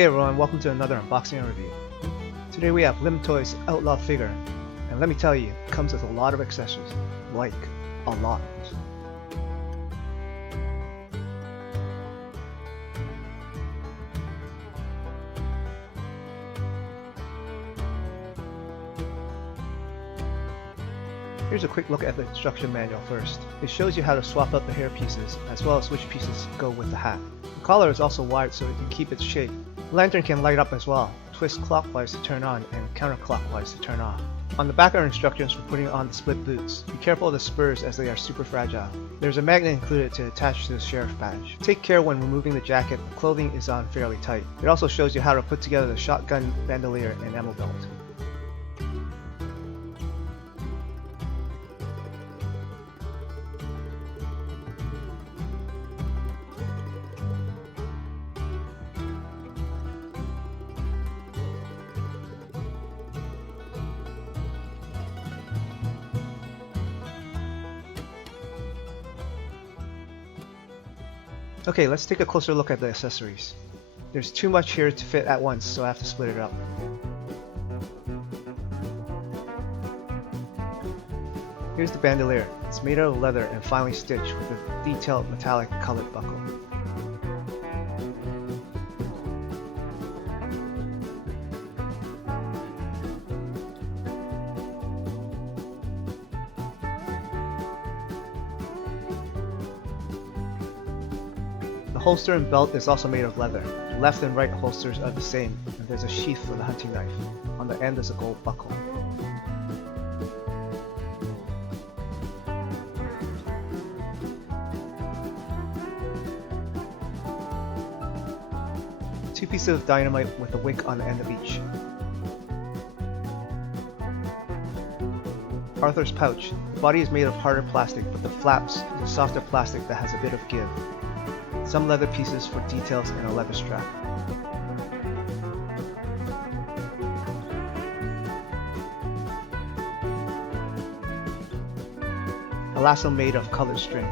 Hey everyone, welcome to another unboxing and review. Today we have Limtoys Outlaw figure, and let me tell you, it comes with a lot of accessories, like a lot. Here's a quick look at the instruction manual first. It shows you how to swap out the hair pieces, as well as which pieces go with the hat. The collar is also wired so it can keep its shape. The lantern can light up as well. Twist clockwise to turn on and counterclockwise to turn off. On the back are instructions for putting on the split boots. Be careful of the spurs as they are super fragile. There's a magnet included to attach to the sheriff badge. Take care when removing the jacket, the clothing is on fairly tight. It also shows you how to put together the shotgun bandolier and ammo belt. Okay, let's take a closer look at the accessories. There's too much here to fit at once, so I have to split it up. Here's the bandolier. It's made out of leather and finely stitched with a detailed metallic colored buckle. The holster and belt is also made of leather. The left and right holsters are the same, and there's a sheath for the hunting knife. On the end is a gold buckle. Two pieces of dynamite with a wick on the end of each. Arthur's pouch. The body is made of harder plastic, but the flaps is a softer plastic that has a bit of give. Some leather pieces for details and a leather strap. A lasso made of colored string.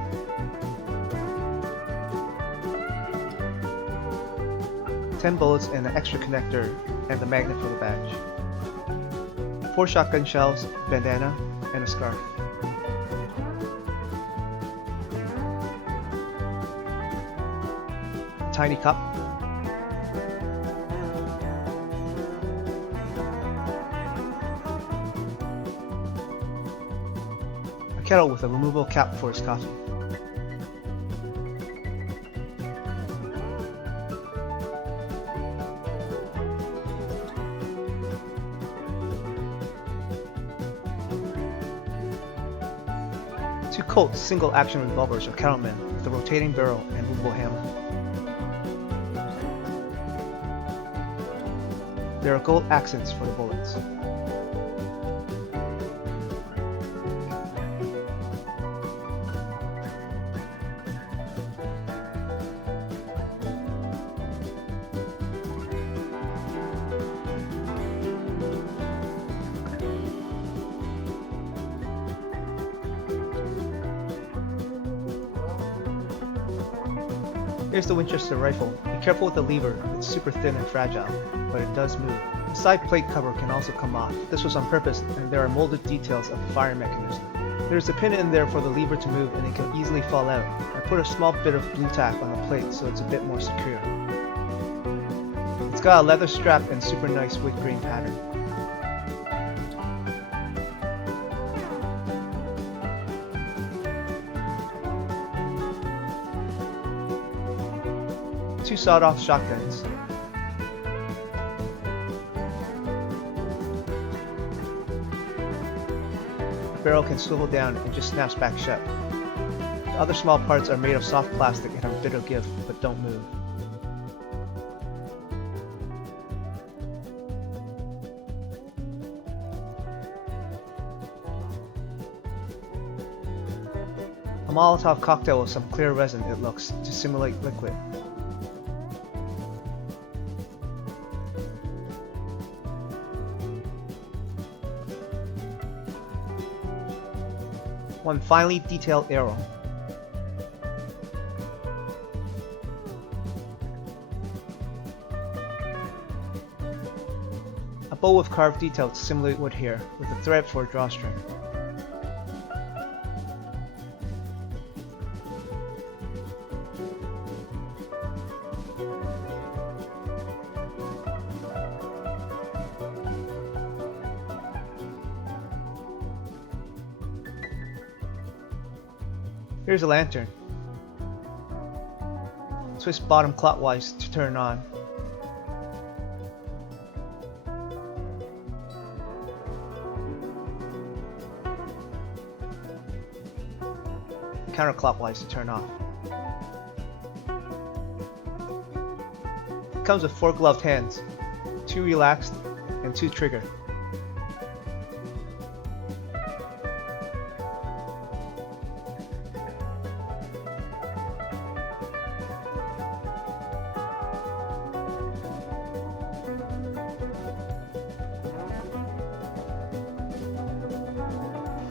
Ten bullets and an extra connector and the magnet for the badge. 4 shotgun shells, bandana, and a scarf. Tiny cup, a kettle with a removable cap for his coffee, two Colt single-action revolvers or cattlemen with a rotating barrel and movable hammer. There are gold accents for the bullets. Here's the Winchester rifle. Be careful with the lever, it's super thin and fragile, but it does move. The side plate cover can also come off. This was on purpose, and there are molded details of the firing mechanism. There's a pin in there for the lever to move, and it can easily fall out. I put a small bit of blue tack on the plate so it's a bit more secure. It's got a leather strap and super nice wood grain pattern. Two sawed-off shotguns. The barrel can swivel down and just snaps back shut. The other small parts are made of soft plastic and have a bit of give, but don't move. A Molotov cocktail with some clear resin, it looks, to simulate liquid. One finely detailed arrow. O with carved detail to simulate wood here, with a thread for a drawstring. Here's a lantern. Twist bottom clockwise to turn on. Counterclockwise to turn off. It comes with 4 gloved hands, 2 relaxed and 2 trigger.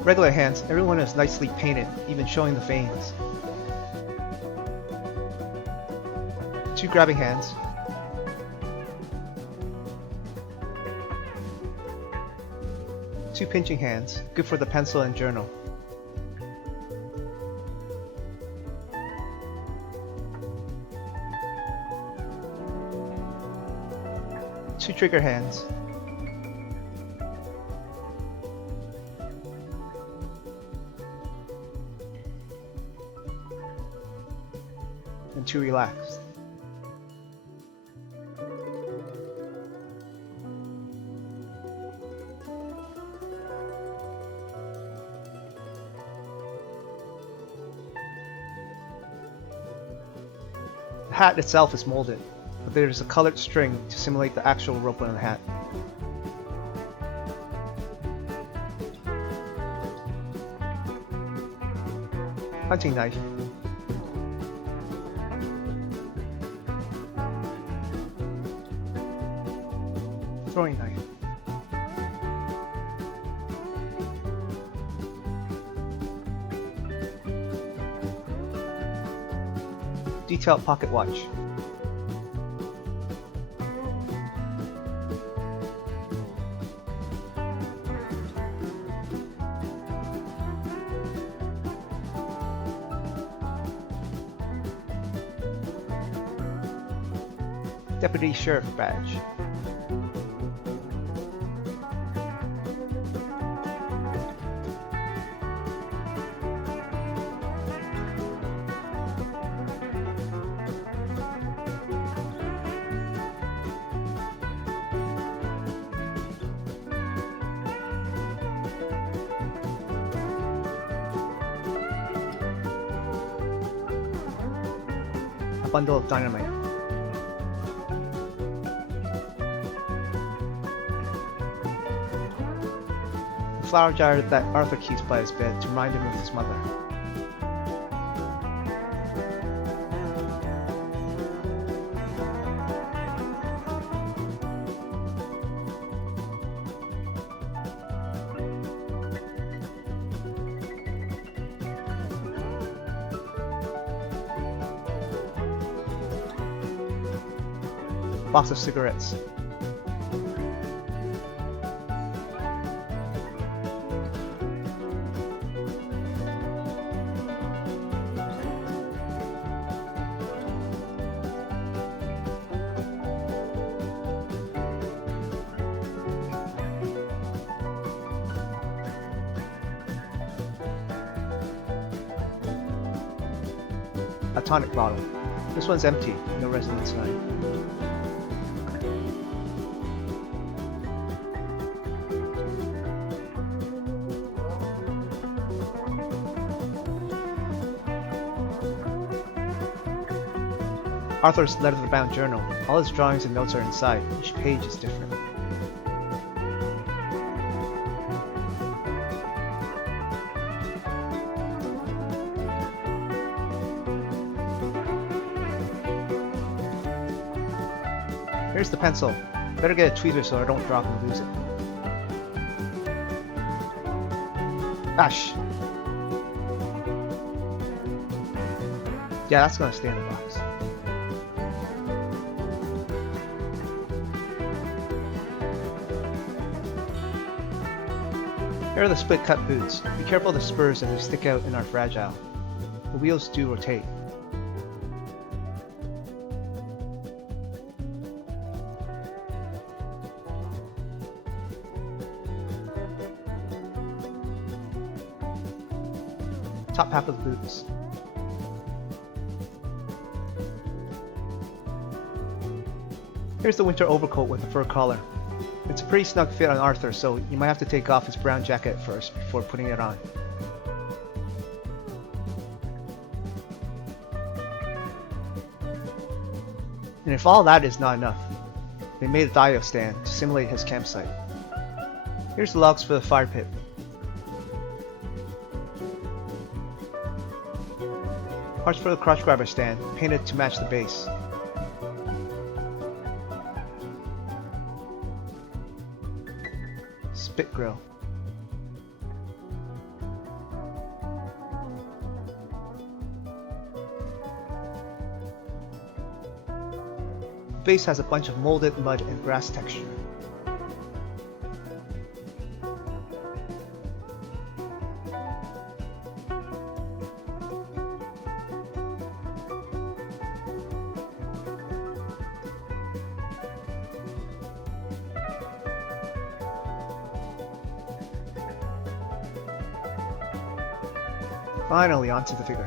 Regular hands, everyone is nicely painted, even showing the veins. 2 grabbing hands. 2 pinching hands, good for the pencil and journal. 2 trigger hands. And 2 relaxed. The hat itself is molded, but there is a colored string to simulate the actual rope on the hat. Hunting knife. Throwing knife. Detailed pocket watch. Deputy Sheriff badge. A bundle of dynamite. The flower jar that Arthur keeps by his bed to remind him of his mother. Box of cigarettes. A tonic bottle. This one's empty, no resin inside. Arthur's leather-bound journal. All his drawings and notes are inside. Each page is different. Here's the pencil. Better get a tweezer so I don't drop and lose it. Ash! Yeah, that's gonna stay in the box. Here are the split cut boots. Be careful of the spurs as they stick out and are fragile. The wheels do rotate. Top half of the boots. Here's the winter overcoat with the fur collar. It's a pretty snug fit on Arthur, so you might have to take off his brown jacket first before putting it on. And if all that is not enough, they made a dio stand to simulate his campsite. Here's the logs for the fire pit. Parts for the crotch grabber stand, painted to match the base. Spit grill. The base has a bunch of molded mud and grass texture. Finally, onto the figure.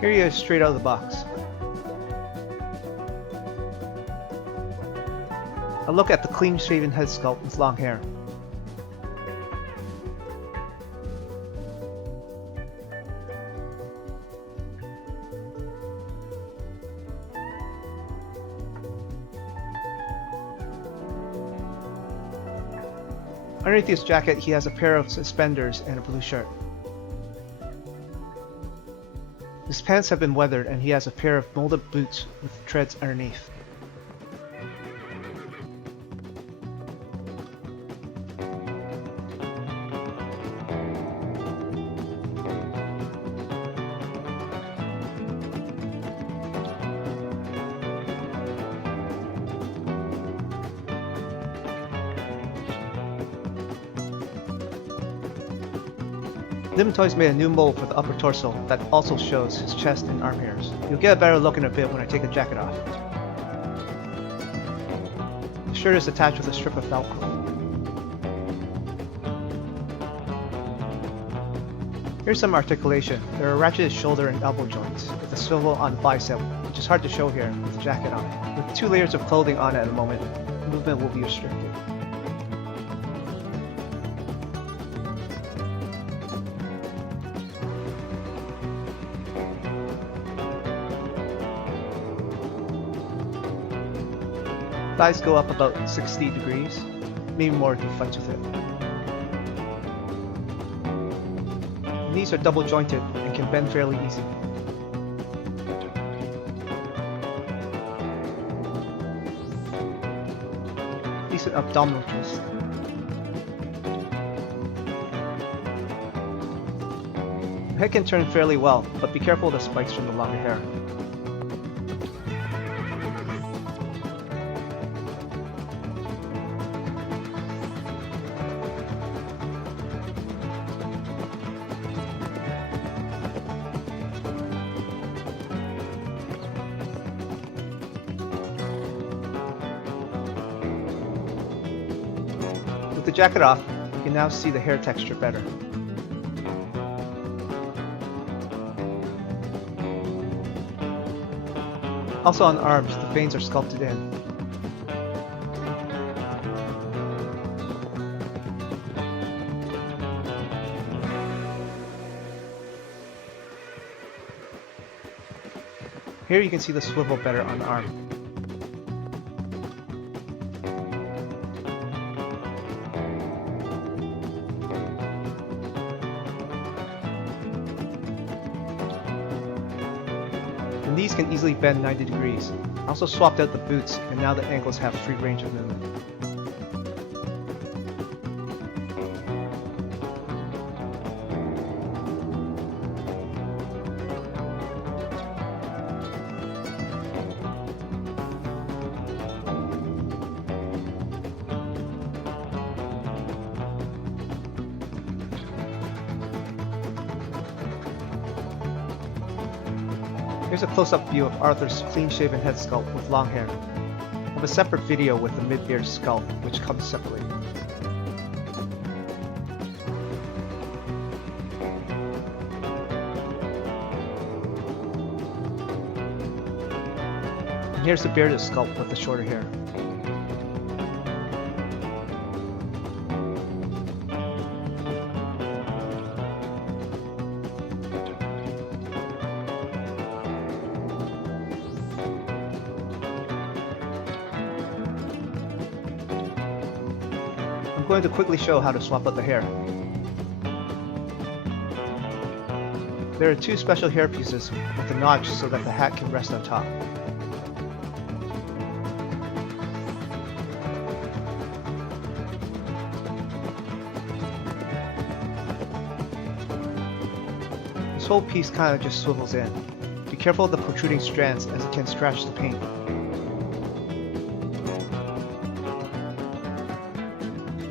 Here he is straight out of the box. A look at the clean-shaven head sculpt with long hair. Underneath his jacket, he has a pair of suspenders and a blue shirt. His pants have been weathered and he has a pair of molded boots with treads underneath. Limtoys made a new mold for the upper torso that also shows his chest and arm hairs. You'll get a better look in a bit when I take the jacket off. The shirt is attached with a strip of Velcro. Here's some articulation. There are ratcheted shoulder and elbow joints, with a swivel on the bicep, which is hard to show here with the jacket on. With 2 layers of clothing on at the moment, movement will be restricted. Thighs go up about 60 degrees, maybe more if you fudge with it. Knees are double jointed and can bend fairly easy. Decent abdominal twist. The head can turn fairly well, but be careful of the spikes from the longer hair. With the jacket off, you can now see the hair texture better. Also on the arms, the veins are sculpted in. Here you can see the swivel better on the arm. The knees can easily bend 90 degrees. I also swapped out the boots and now the ankles have free range of movement. Here's a close-up view of Arthur's clean-shaven head sculpt with long hair. I have a separate video with the mid-beard sculpt, which comes separately. And here's the bearded sculpt with the shorter hair. I'm going to quickly show how to swap out the hair. There are two special hair pieces with a notch so that the hat can rest on top. This whole piece kind of just swivels in. Be careful of the protruding strands as it can scratch the paint.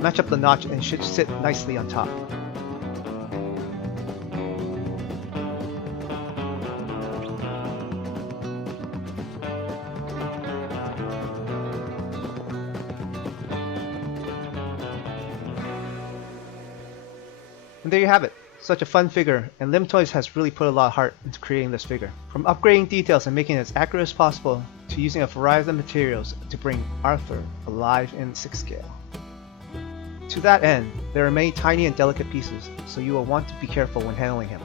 Match up the notch and it should sit nicely on top. And there you have it. Such a fun figure, and Limtoys has really put a lot of heart into creating this figure. From upgrading details and making it as accurate as possible, to using a variety of materials to bring Arthur alive in 6 scale. To that end, there are many tiny and delicate pieces, so you will want to be careful when handling him.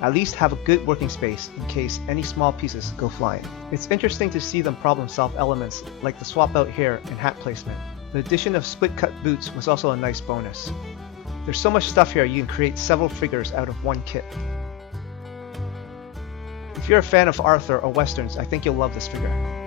At least have a good working space in case any small pieces go flying. It's interesting to see them problem solve elements like the swap out hair and hat placement. The addition of split cut boots was also a nice bonus. There's so much stuff here you can create several figures out of one kit. If you're a fan of Arthur or westerns, I think you'll love this figure.